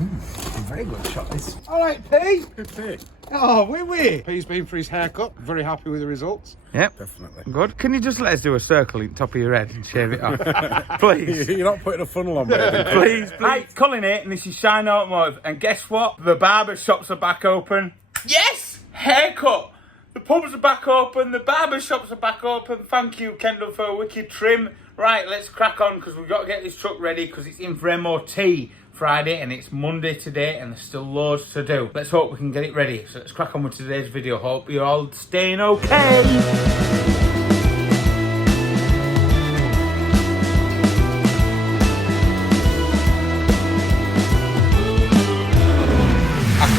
Very good shot, this. All right, P. Good P. Oh, we. P's been for his haircut. Very happy with the results. Yep. Definitely. Good. Can you just let us do a circle in the top of your head and shave it off? Please. You're not putting a funnel on, baby. Please. Hi, Colin here, and this is Shine Automotive. And guess what? The barber shops are back open. Yes! Haircut! The pubs are back open, the barber shops are back open. Thank you, Kendall, for a wicked trim. Right, let's crack on, because we've got to get this truck ready, because it's in for MOT Friday, and it's Monday today, and there's still loads to do. Let's hope we can get it ready. So let's crack on with today's video. Hope you're all staying okay.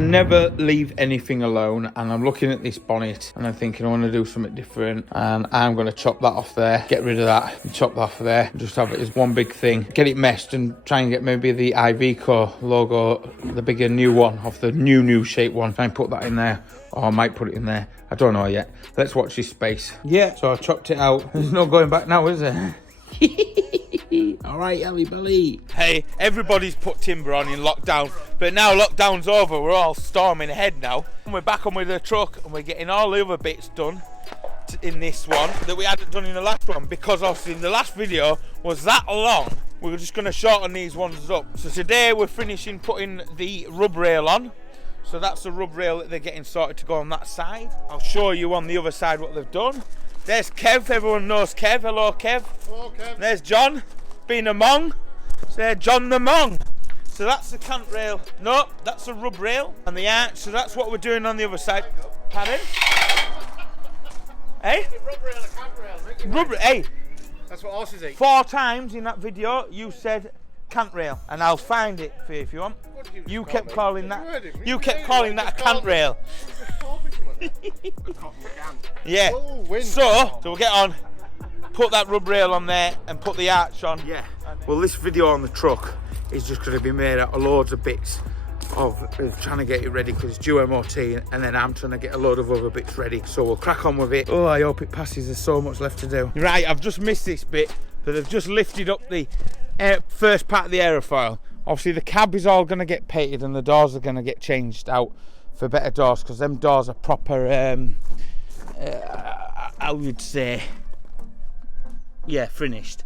Never leave anything alone, and I'm looking at this bonnet and I'm thinking I want to do something different, and I'm going to chop that off there, get rid of that and chop that off there, and just have it as one big thing, get it meshed and try and get maybe the Iveco logo, the bigger new one off the new shape one, try and put that in there, or I might put it in there, I don't know yet. Let's watch this space. Yeah, so I chopped it out. There's no going back now, is there? All right, Ellie Billy. Hey, everybody's put timber on in lockdown, but now lockdown's over, we're all storming ahead now. And we're back on with the truck, and we're getting all the other bits done in this one that we hadn't done in the last one, because obviously the last video was that long. We were just going to shorten these ones up. So today we're finishing putting the rub rail on. So that's the rub rail that they're getting sorted to go on that side. I'll show you on the other side what they've done. There's Kev, everyone knows Kev. Hello, Kev. Hello, Kev. There's John, being a Mong. So there's John the Mong. So that's the cant rail. No, that's the rub rail and the arch. So that's what we're doing on the other side. Pardon? Hey? Rub rail and cant rail. Rub rail. Hey. That's what horses eat. 4 times in that video you said cant rail, and I'll find it for you if you want. You kept calling that. You kept calling that a cant rail. Yeah. So we'll get on, put that rub rail on there and put the arch on. Yeah. Well, this video on the truck is just going to be made out of loads of bits of trying to get it ready, because it's due MOT, and then I'm trying to get a load of other bits ready. So we'll crack on with it. Oh, I hope it passes. There's so much left to do. Right, I've just missed this bit, but they've just lifted up the first part of the aerofoil. Obviously the cab is all going to get painted, and the doors are going to get changed out for better doors, because them doors are proper, I would say, yeah, finished.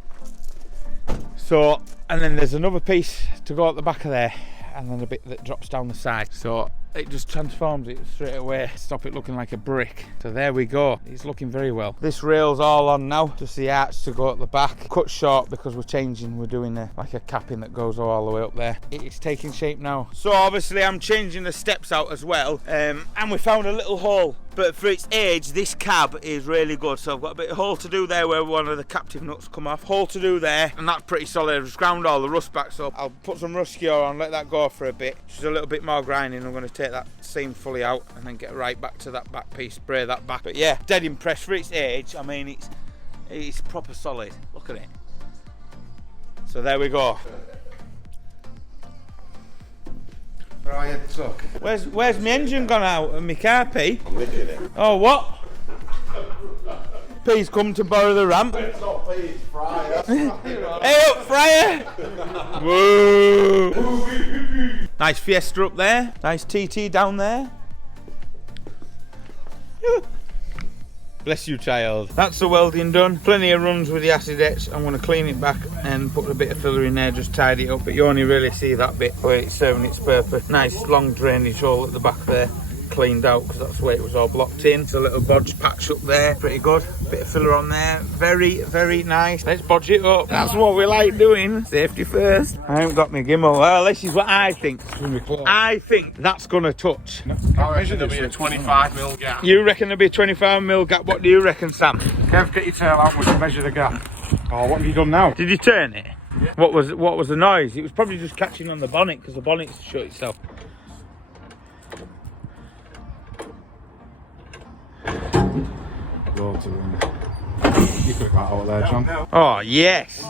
So, and then there's another piece to go at the back of there, and then a bit that drops down the side. So it just transforms it straight away, stop it looking like a brick. So there we go, it's looking very well. This rail's all on now, just the arch to go at the back. Cut short because we're changing, we're doing like a capping that goes all the way up there. It's taking shape now. So obviously I'm changing the steps out as well, and we found a little hole. But for its age, this cab is really good. So I've got a bit of hole to do there where one of the captive nuts come off. Hole to do there, and that's pretty solid. I've just ground all the rust back, so I'll put some rust cure on, let that go for a bit. Just a little bit more grinding. I'm going to take that seam fully out and then get right back to that back piece, spray that back. But yeah, dead impressed for its age. I mean, it's proper solid. Look at it. So there we go. Where's my engine gone out and my car, P? I'm lifting it. Oh, what? P's come to borrow the ramp. It's not P, it's Fry. That's right. Hey up, Fryer! Whoa! Nice Fiesta up there. Nice TT down there. Bless you, child. That's the welding done. Plenty of runs with the acid etch. I'm going to clean it back and put a bit of filler in there, just tidy it up. But you only really see that bit where it's serving its purpose. Nice long drainage hole at the back there. Cleaned out because that's where it was all blocked in. It's a little bodge patch up there. Pretty good. Bit of filler on there. Very, very nice. Let's bodge it up. That's what we like doing. Safety first. I haven't got my gimbal. Well, this is what I think. I think that's going to touch. I reckon there'll be a 25mm gap. You reckon there'll be a 25mm gap? What do you reckon, Sam? Kev, get your tail out, we can measure the gap. Oh, what have you done now? Did you turn it? Yeah. What was the noise? It was probably just catching on the bonnet, because the bonnet's shut itself. Loads of room. You could have got out there, John. Oh, yes.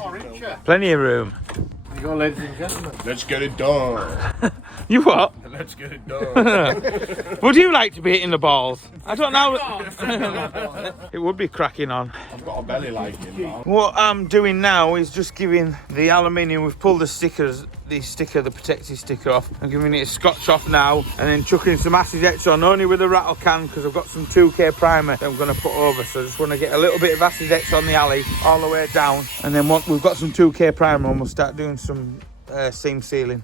Plenty of room. You go, ladies and gentlemen. Let's get it done. You what? Let's get it done. Would you like to be hitting the balls? I don't know. It would be cracking on. I've got a belly like him now. What I'm doing now is just giving the aluminium, we've pulled the stickers, the protective sticker off. I'm giving it a scotch off now and then chucking some acid etch on, only with a rattle can because I've got some 2K primer that I'm going to put over. So I just want to get a little bit of acid etch on the alley all the way down. And then once we've got some 2K primer on, we'll start doing some seam sealing.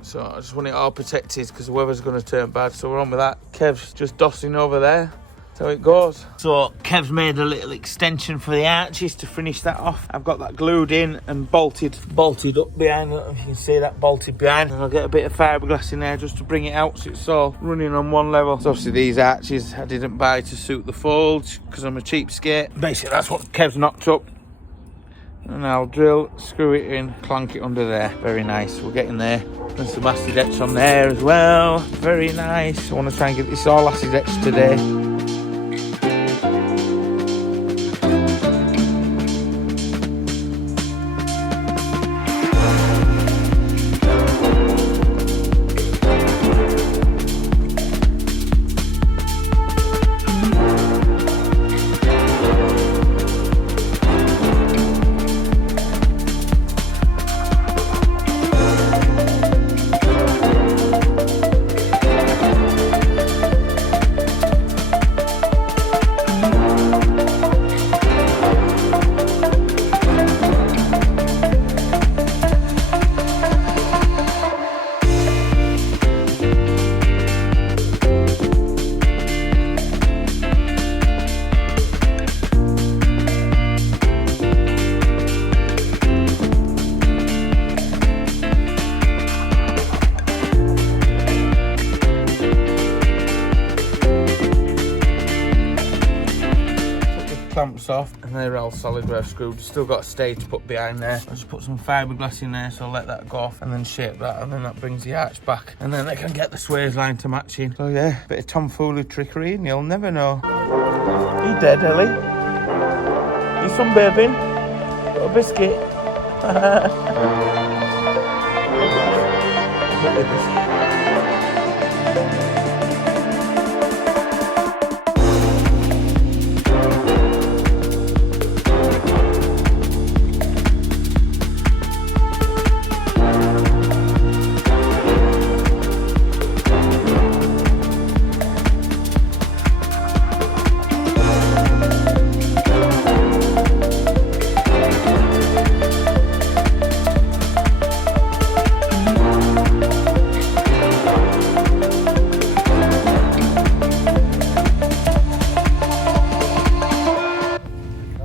So I just want it all protected because the weather's going to turn bad. So we're on with that. Kev's just dossing over there. That's how it goes. So Kev's made a little extension for the arches to finish that off. I've got that glued in and bolted up behind. I don't know if you can see that bolted behind. And I'll get a bit of fiberglass in there just to bring it out so it's all running on one level. So obviously these arches I didn't buy to suit the folds because I'm a cheapskate. Basically that's what Kev's knocked up. And I'll drill, screw it in, clank it under there. Very nice. We're getting there. And some acid etch on there as well. Very nice. I want to try and get this all acid etched today. Clamps off and they're all solid where I've screwed. Still got a stage to put behind there. I'll just put some fiberglass in there, so I'll let that go off and then shape that, and then that brings the arch back, and then I can get the sways line to match in. So yeah, bit of tomfoolery trickery and you'll never know. You dead, Ellie? You sunbathing? Got a biscuit?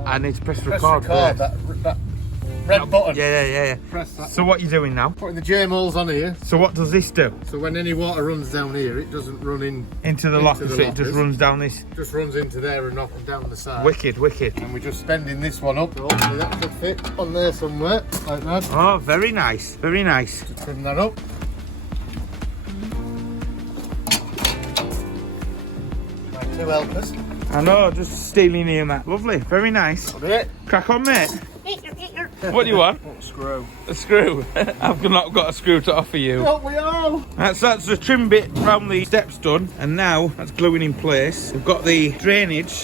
I need to press record. That red button. Yeah. Press that. So what are you doing now? Putting the J-moles on here. So what does this do? So when any water runs down here, it doesn't run into the locker, so it just runs down this. Just runs into there and off and down the side. Wicked. And we're just bending this one up. So hopefully that should fit on there somewhere, like that. Oh, very nice. Very nice. To trim that up. My two helpers. I know, just stealing here, Matt. Lovely, very nice. Okay. Crack on, mate. What do you want? A screw. A screw. I've not got a screw to offer you. What we are. That's the trim bit around the steps done, and now that's gluing in place. We've got the drainage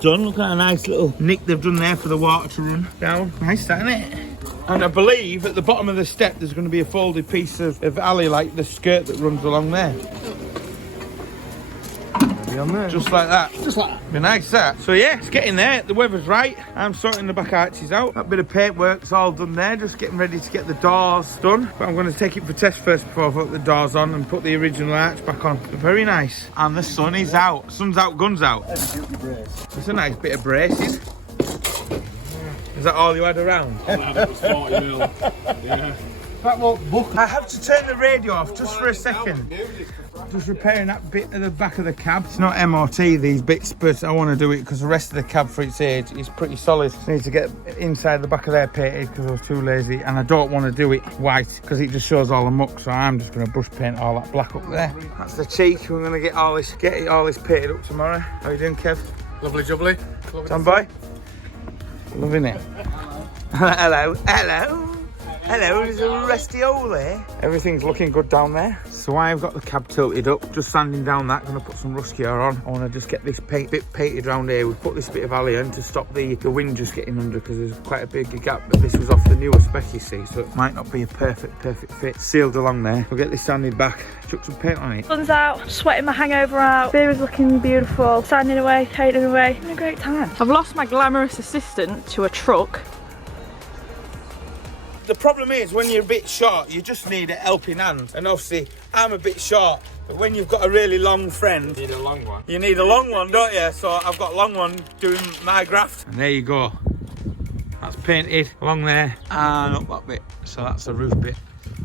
done. Look at a nice little nick they've done there for the water to run down. Nice, that, isn't it? And I believe at the bottom of the step there's going to be a folded piece of alley, like the skirt that runs along there. On there. Just like that. Just like that. Be nice, that. So yeah, it's getting there. The weather's right. I'm sorting the back arches out. That bit of paintwork's all done there. Just getting ready to get the doors done. But I'm going to take it for test first before I put the doors on and put the original arch back on. Very nice. And the sun is out. Sun's out, guns out. It's a nice bit of braces. Is that all you had around? That was 40 mil. Yeah. That won't book. I have to turn the radio off just for a second. Just repairing that bit at the back of the cab. It's not MOT, these bits, but I want to do it because the rest of the cab for its age is pretty solid. I need to get inside the back of there painted because I was too lazy, and I don't want to do it white because it just shows all the muck, so I'm just going to brush paint all that black up there. That's the cheek. We're going to get all this painted up tomorrow. How you doing, Kev? Lovely jubbly. Stand by. Loving it. Hello. Hello, there's a rusty hole there. Everything's looking good down there. So I've got the cab tilted up, just sanding down that. Gonna put some rust gear on. I want to just get this bit painted around here. We've put this bit of allium to stop the wind just getting under, because there's quite a big gap. But this was off the newer spec, you see, so it might not be a perfect fit. Sealed along there. We'll get this sanded back, chuck some paint on it. Sun's out, sweating my hangover out. Beer is looking beautiful. Sanding away, painting away. Having a great time. I've lost my glamorous assistant to a truck. The problem is, when you're a bit short, you just need a helping hand. And obviously, I'm a bit short, but when you've got a really long friend, You need a long one. you need a long one, don't you? So I've got a long one doing my graft. And there you go. That's painted along there and up that bit. So that's the roof bit.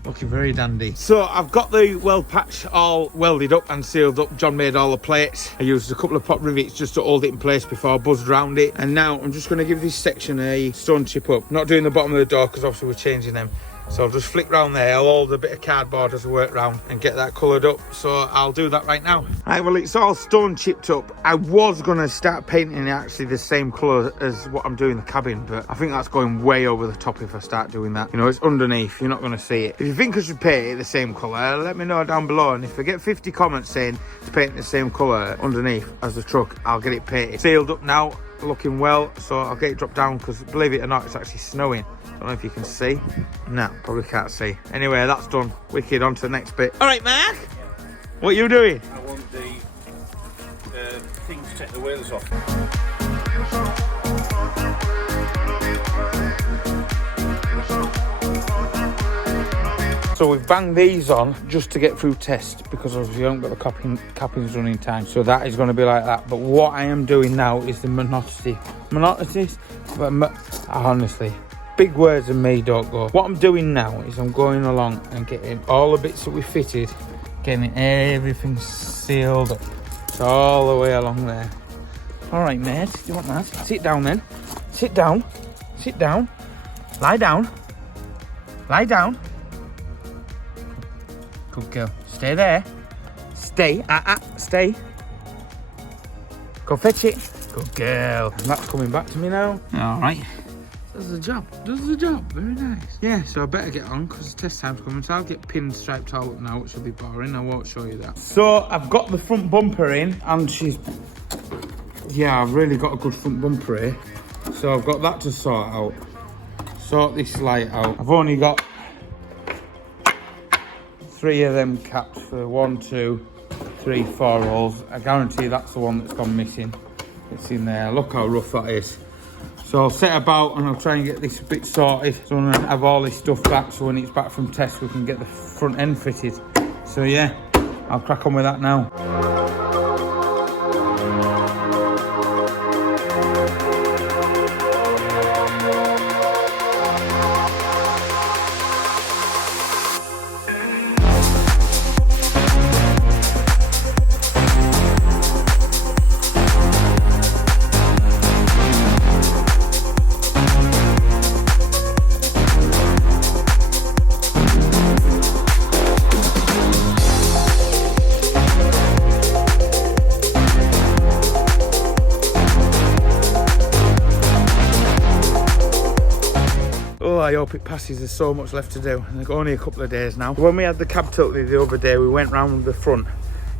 Looking very dandy. So I've got the weld patch all welded up and sealed up. John made all the plates. I used a couple of pop rivets just to hold it in place before I buzzed around it. And now I'm just going to give this section a stone chip up. Not doing the bottom of the door because obviously we're changing them. So I'll just flick round there. I'll hold a bit of cardboard as I work round and get that coloured up. So I'll do that right now. Right, well, it's all stone chipped up. I was going to start painting it actually the same colour as what I'm doing the cabin, but I think that's going way over the top if I start doing that. You know, it's underneath. You're not going to see it. If you think I should paint it the same colour, let me know down below. And if I get 50 comments saying to paint it the same colour underneath as the truck, I'll get it painted. Sealed up now, looking well. So I'll get it dropped down because, believe it or not, it's actually snowing. Don't know if you can see. No, probably can't see. Anyway, that's done. Wicked, on to the next bit. All right, Mark. What are you doing? I want the thing to take the wheels off. So we've banged these on just to get through test because obviously you haven't got the cappings running time. So that is going to be like that. But what I am doing now is the monotony. Honestly, big words and me don't go. What I'm doing now is I'm going along and getting all the bits that we fitted, getting everything sealed up. It's all the way along there. All right, mate, do you want that? Sit down then. Sit down. Sit down. Lie down. Lie down. Good girl. Stay there. Stay. Stay. Go fetch it. Good girl. And that's coming back to me now. All right. Does the job. Does the job. Very nice. Yeah, so I better get on because the test time's coming. So I'll get pin striped all up now, which will be boring. I won't show you that. So I've got the front bumper in, and she's... Yeah, I've really got a good front bumper here. So I've got that to sort out. Sort this light out. I've only got 3 of them caps for 1, 2, 3, 4 holes. I guarantee that's the one that's gone missing. It's in there. Look how rough that is. So I'll set about and I'll try and get this bit sorted. So I'm gonna have all this stuff back so when it's back from test we can get the front end fitted. So yeah, I'll crack on with that now. I hope it passes. There's so much left to do and there's only a couple of days now. When we had the cab tilted the other day, we went round the front.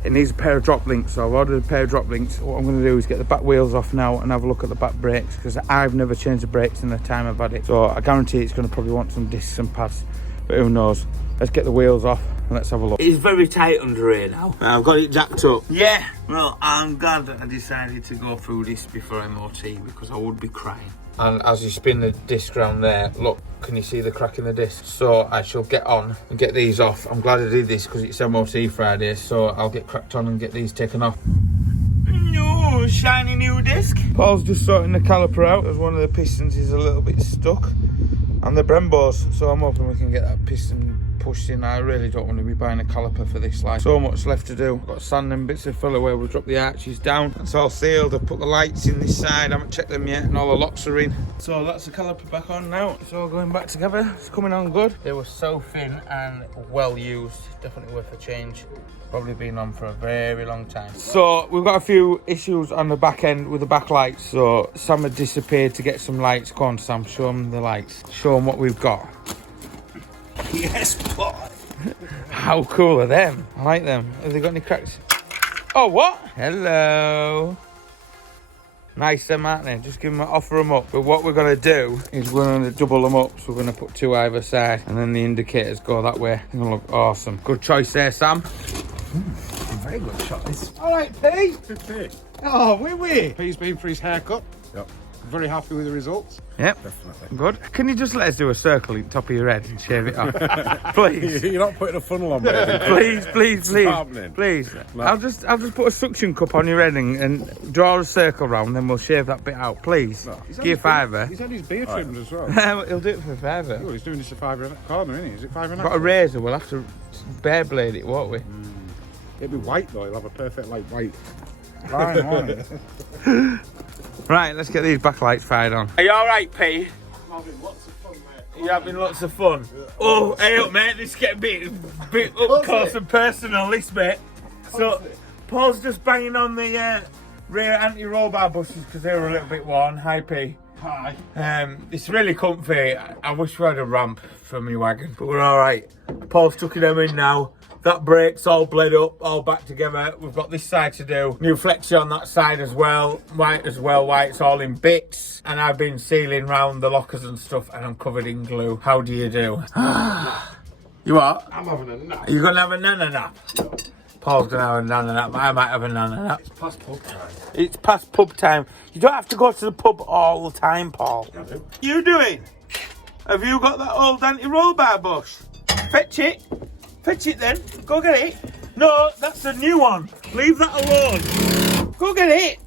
It needs a pair of drop links, so I've ordered a pair of drop links. What I'm going to do is get the back wheels off now and have a look at the back brakes because I've never changed the brakes in the time I've had it, so I guarantee it's going to probably want some discs and pads, but who knows. Let's get the wheels off and let's have a look. It's very tight under here now. I've got it jacked up. Yeah, well, I'm glad that I decided to go through this before MOT because I would be crying. And as you spin the disc around there, look, can you see the crack in the disc? So I shall get on and get these off. I'm glad I did this because it's MOT Friday, so I'll get cracked on and get these taken off. No, shiny new disc. Paul's just sorting the caliper out as one of the pistons is a little bit stuck. And the Brembos, so I'm hoping we can get that piston pushed in. I really don't want to be buying a caliper for this line. So much left to do. I've got sand and bits of filler where we'll drop the arches down. It's all sealed. I've put the lights in this side. I haven't checked them yet and all the locks are in. So that's the caliper back on now. It's all going back together. It's coming on good. They were so thin and well used. Definitely worth a change. Probably been on for a very long time. So we've got a few issues on the back end with the back lights. So Sam had disappeared to get some lights. Go on, Sam, show them the lights. Show them what we've got. EPS, boy. How cool are them? I like them. Have they got any cracks? Oh, what? Hello. Nice them, aren't they? Just give them, offer them up. But what we're going to do is we're going to double them up. So we're going to put 2 either side, and then the indicators go that way. It's going to look awesome. Good choice there, Sam. Very good choice. All right, P. Good. Oh, we. He's been for his haircut. Yep. Very happy with the results. Yep. Definitely. Good. Can you just let us do a circle in the top of your head and shave it off? Please. You're not putting a funnel on me. Please. happening. Please. No. I'll just put a suction cup on your head and draw a circle round, then we'll shave that bit out. Please. No. Give £5. He's had his beard trimmed as well. He'll do it for £5. Oh, he's doing this a £5 a corner, isn't he? Is it £5 Got a razor, we'll have to bare blade it, won't we? It'll be white though, he'll have a perfect like white. Right, let's get these backlights fired on. Are you alright, P? I'm having lots of fun, mate. You're having lots of fun. Oh, hey up, mate, this is getting a bit up close and personal, this bit. So, Paul's just banging on the rear anti-roll bar bushings because they were a little bit worn. Hi, P. Hi. It's really comfy. I wish we had a ramp for my wagon, but we're alright. Paul's tucking them in now. That brake's all bled up, all back together. We've got this side to do. New flexi on that side as well. White as well, white's all in bits. And I've been sealing round the lockers and stuff, and I'm covered in glue. How do you do? You what? I'm having a nap. Are you gonna have a nana nap? Paul's gonna have a nana nap. I might have a nana nap. It's past pub time. It's past pub time. You don't have to go to the pub all the time, Paul. I do. You doing? Have you got that old anti-roll bar bush? Fetch it. Fetch it then. Go get it. No, that's a new one. Leave that alone. Go get it.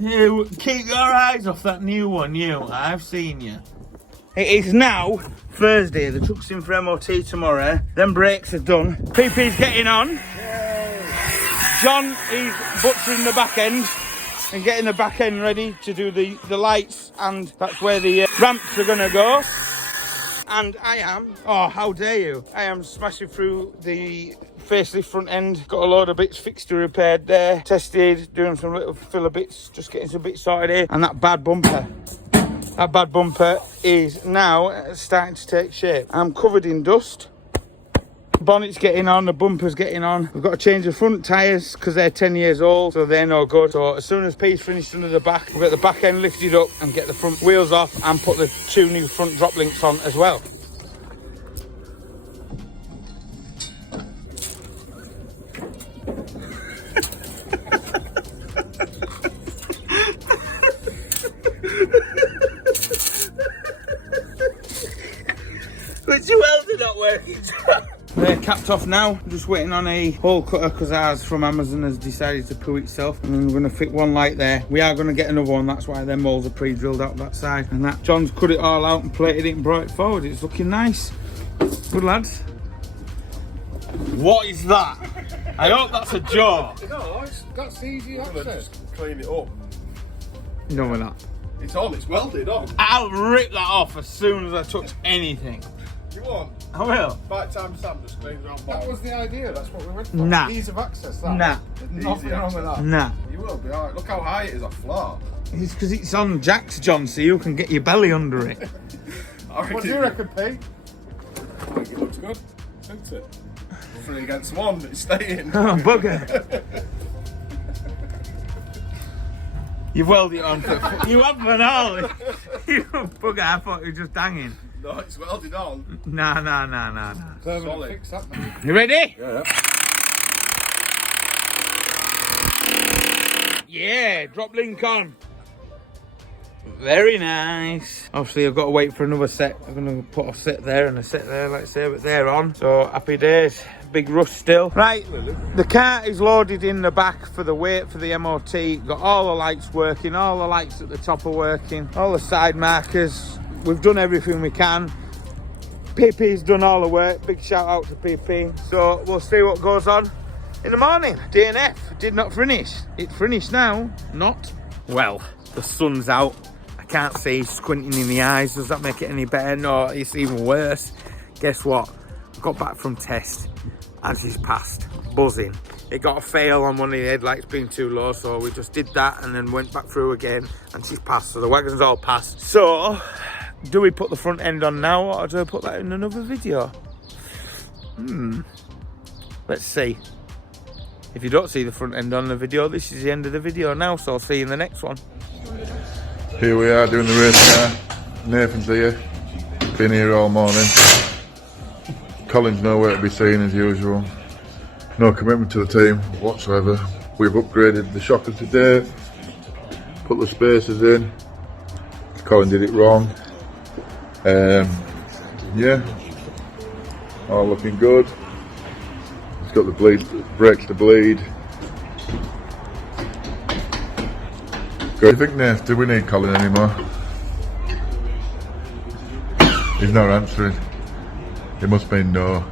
You keep your eyes off that new one, you. I've seen you. It is now Thursday. The truck's in for MOT tomorrow. Them brakes are done. PP's getting on. Yay. John is butchering the back end and getting the back end ready to do the lights, and that's where the ramps are gonna go. And I am, oh how dare you, I am smashing through the facelift front end. Got a load of bits fixed to repaired there, tested, doing some little filler bits, just getting some bits sorted here. And that bad bumper is now starting to take shape. I'm covered in dust. Bonnet's getting on, the bumper's getting on. We've got to change the front tyres because they're 10 years old, so they're no good. So as soon as Pete's finished under the back, we'll get the back end lifted up and get the front wheels off and put the 2 new front drop links on as well. But your welds are not working. They're capped off now. I'm just waiting on a hole cutter because ours from Amazon has decided to poo itself. And then we're going to fit one light there. We are going to get another one. That's why them moles are pre-drilled out that side. And that John's cut it all out and plated it and brought it forward. It's looking nice. Good lads. What is that? I hope that's a joke. No, that's easy access. Just clean it up. No, we're not. It's on, it's welded on. I'll rip that off as soon as I touch anything. You want? I will. By the time Sam just cleans around. That was the idea, that's what we went for. Nah. Ease of access, that. Nah. Nothing wrong with that. Nah. You will be alright. Look how high it is off floor. It's because it's on jacks, John, so you can get your belly under it. What do you reckon, Pete? I think it looks good, doesn't it? 3 against 1, it's staying. Oh, bugger. You've welded it on. You haven't at all. You bugger, I thought you were just hanging. No, it's welded on. Nah. Solid. Fix that, man. You ready? Yeah. Yeah, drop link on. Very nice. Obviously, I've got to wait for another set. I'm going to put a set there and a set there, like I say, but they're on. So, happy days. Big rush still. Right, the car is loaded in the back for the weight for the MOT. Got all the lights working, all the lights at the top are working, all the side markers. We've done everything we can. PP's done all the work. Big shout out to PP. So, we'll see what goes on in the morning. DNF did not finish. It's finished now. Not well. The sun's out. I can't see, squinting in the eyes. Does that make it any better? No, it's even worse. Guess what? I got back from test and she's passed. Buzzing. It got a fail on one of the headlights being too low, so we just did that and then went back through again and she's passed. So the wagon's all passed. So Do we put the front end on now, or do I put that in another video? Let's see. If you don't see the front end on the video, this is the end of the video now, so I'll see you in the next one. Here we are doing the race car. Nathan's here. Been here all morning. Colin's nowhere to be seen as usual. No commitment to the team whatsoever. We've upgraded the shocker today. Put the spacers in. Colin did it wrong. Yeah. All looking good. It's got the bleed, brakes to bleed. Good. Do you think, Nath, do we need Colin anymore? He's not answering. It must be no.